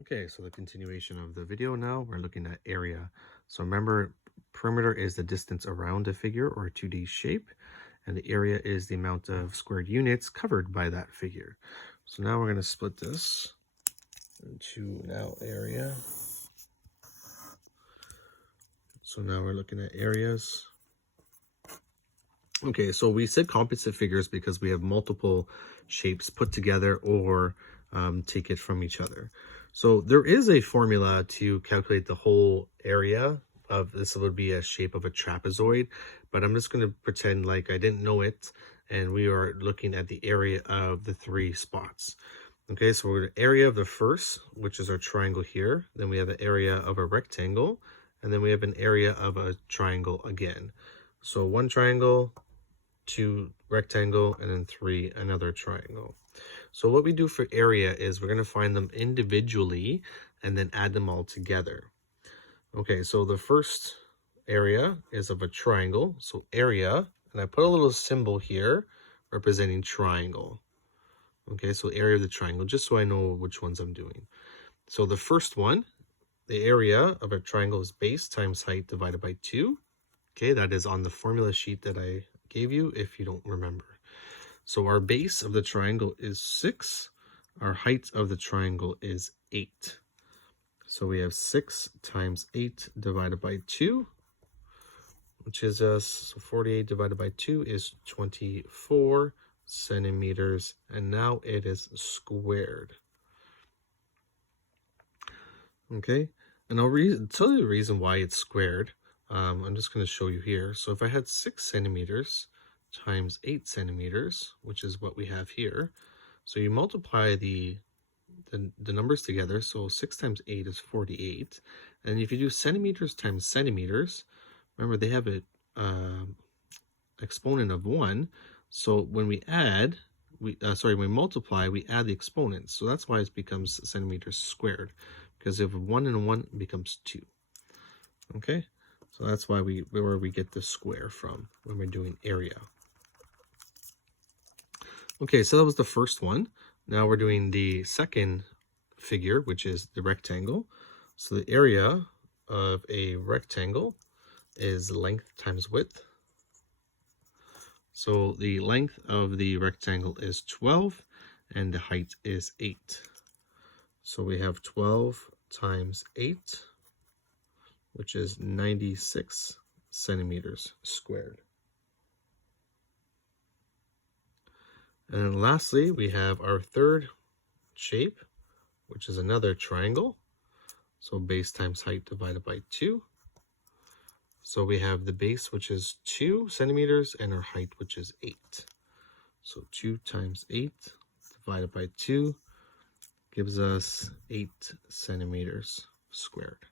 Okay, so the continuation of the video now, we're looking at area. So remember, perimeter is the distance around a figure or a 2D shape, and the area is the amount of squared units covered by that figure. So now we're going to split this into now area. So now we're looking at areas. Okay, so we said composite figures because we have multiple shapes put together or take it from each other. So there is a formula to calculate the whole area of this. Would be a shape of a trapezoid, but I'm just going to pretend like I didn't know it, and we are looking at the area of the three spots. Okay, so we're the area of the first, which is our triangle here. Then we have an area of a rectangle, and then we have an area of a triangle again. So one triangle, two rectangle, and then three another triangle. So what we do for area is we're going to find them individually and then add them all together. Okay, so the first area is of a triangle, so area, and I put a little symbol here representing triangle. Okay, so area of the triangle, just so I know which ones I'm doing. So the first one, the area of a triangle is base times height divided by 2. Okay, that is on the formula sheet that I gave you if you don't remember. So our base of the triangle is 6. Our height of the triangle is 8. So we have 6 times 8 divided by 2, which is so 48 divided by 2 is 24 centimeters, and now it is squared. Okay, and I'll tell you the reason why it's squared. I'm just going to show you here. So if I had 6 centimeters times 8 centimeters, which is what we have here, so you multiply the numbers together. So 6 times 8 is 48, and if you do centimeters times centimeters, remember they have an exponent of 1. So when we add, when we multiply, we add the exponents. So that's why it becomes centimeters squared, because if 1 and 1 becomes 2. Okay, so that's why where we get the square from when we're doing area. Okay, so that was the first one. Now we're doing the second figure, which is the rectangle. So the area of a rectangle is length times width. So the length of the rectangle is 12 and the height is 8. So we have 12 times 8, which is 96 centimeters squared. And then lastly, we have our third shape, which is another triangle. So base times height divided by 2. So we have the base, which is 2 centimeters, and our height, which is 8. So 2 times 8 divided by 2 gives us 8 centimeters squared.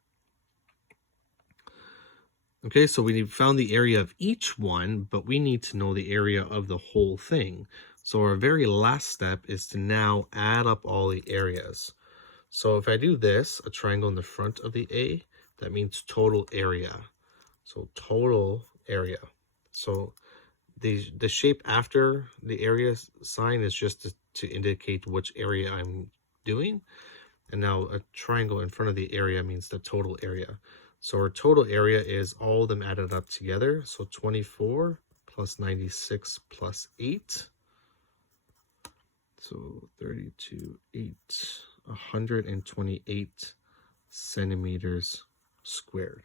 Okay, so we found the area of each one, but we need to know the area of the whole thing. So our very last step is to now add up all the areas. So if I do this, a triangle in the front of the A, that means total area. So total area. So the shape after the area sign is just to indicate which area I'm doing. And now a triangle in front of the area means the total area. So our total area is all of them added up together. So 24 plus 96 plus 8. So 32, 8, 128 centimeters squared.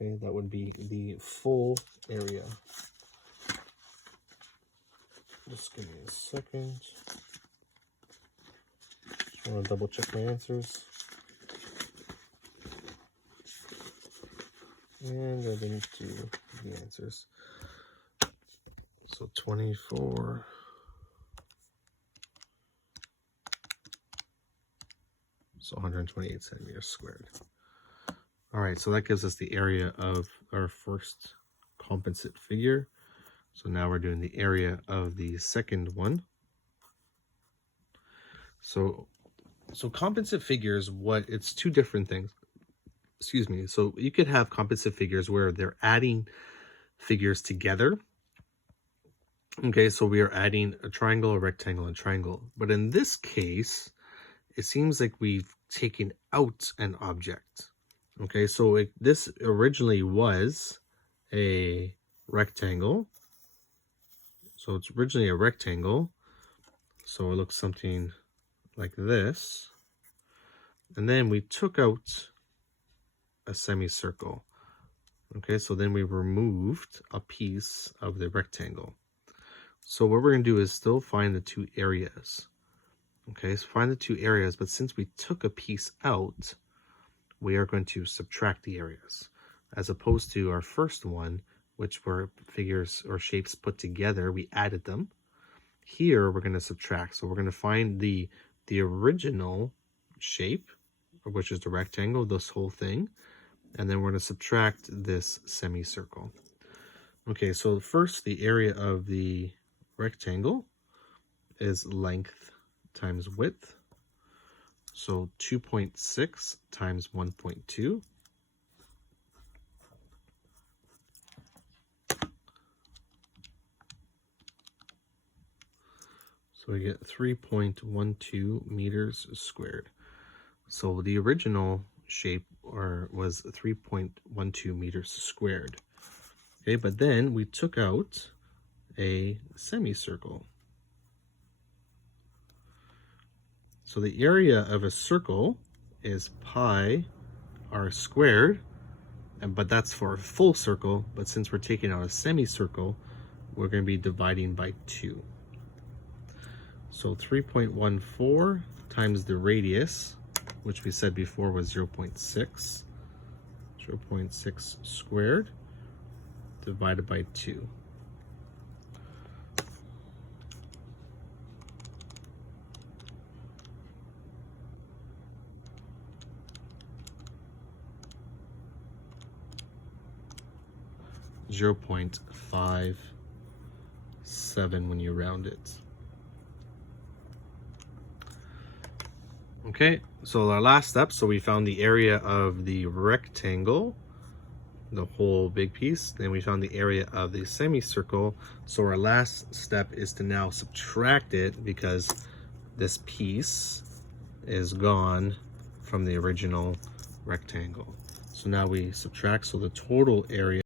Okay, that would be the full area. Just give me a second. Just want to double check my answers. And I didn't do the answers. So 24. So 128 centimeters squared. All right, so that gives us the area of our first composite figure. So now we're doing the area of the second one. So composite figures, it's two different things. Excuse me. So you could have composite figures where they're adding figures together. Okay, so we are adding a triangle, a rectangle, and a triangle. But in this case, it seems like we've taking out an object. Okay, so this originally was a rectangle. So it's originally a rectangle. So it looks something like this. And then we took out a semicircle. Okay, so then we removed a piece of the rectangle. So what we're going to do is still find the two areas. Okay, so find the two areas, but since we took a piece out, we are going to subtract the areas, as opposed to our first one, which were figures or shapes put together. We added them. Here we're going to subtract. So we're going to find the original shape, which is the rectangle, this whole thing, and then we're going to subtract this semicircle. Okay, so first, the area of the rectangle is length times width. So 2.6 times 1.2. So we get 3.12 meters squared. So the original shape was 3.12 meters squared. Okay, but then we took out a semicircle. So the area of a circle is pi r squared, but that's for a full circle. But since we're taking out a semicircle, we're going to be dividing by 2. So 3.14 times the radius, which we said before was 0.6. 0.6 squared divided by 2. 0.57 when you round it. Okay, so our last step, so we found the area of the rectangle, the whole big piece, then we found the area of the semicircle. So our last step is to now subtract it, because this piece is gone from the original rectangle. So now we subtract, so the total area